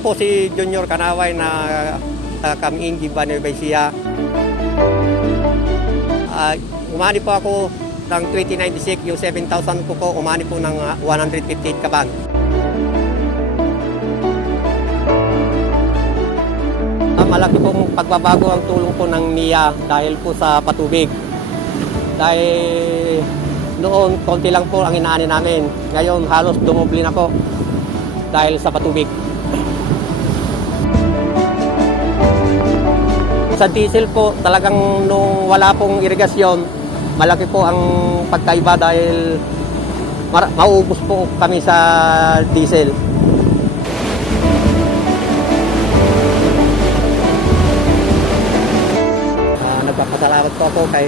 po si Junior Kanaway na uh, Kaming Giba Nueva Ecija. Ah, umani po ako ng 2096, yung 7,000 ko po, umani po ng ah, 158 kabang. Ah, malaki pong pagbabago ang tulong po ng NIA dahil po sa patubig. Dahil noon, konti lang po ang inaani namin. Ngayon, halos dumoble na po dahil sa patubig. Sa diesel po, talagang nung wala pong irigasyon, malaki po ang pagkaiba dahil mauubos po kami sa diesel. Ah, nagpapasalamat po ako kay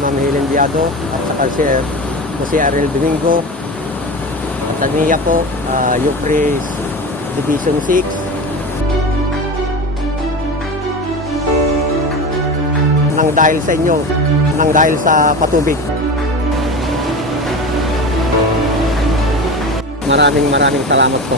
Ma'am Helen Diado at saka si Jose Ariel Domingo at sa niya po, uh, Yupres Division 6 nang dahil sa inyo, nang dahil sa patubig. Maraming maraming salamat po.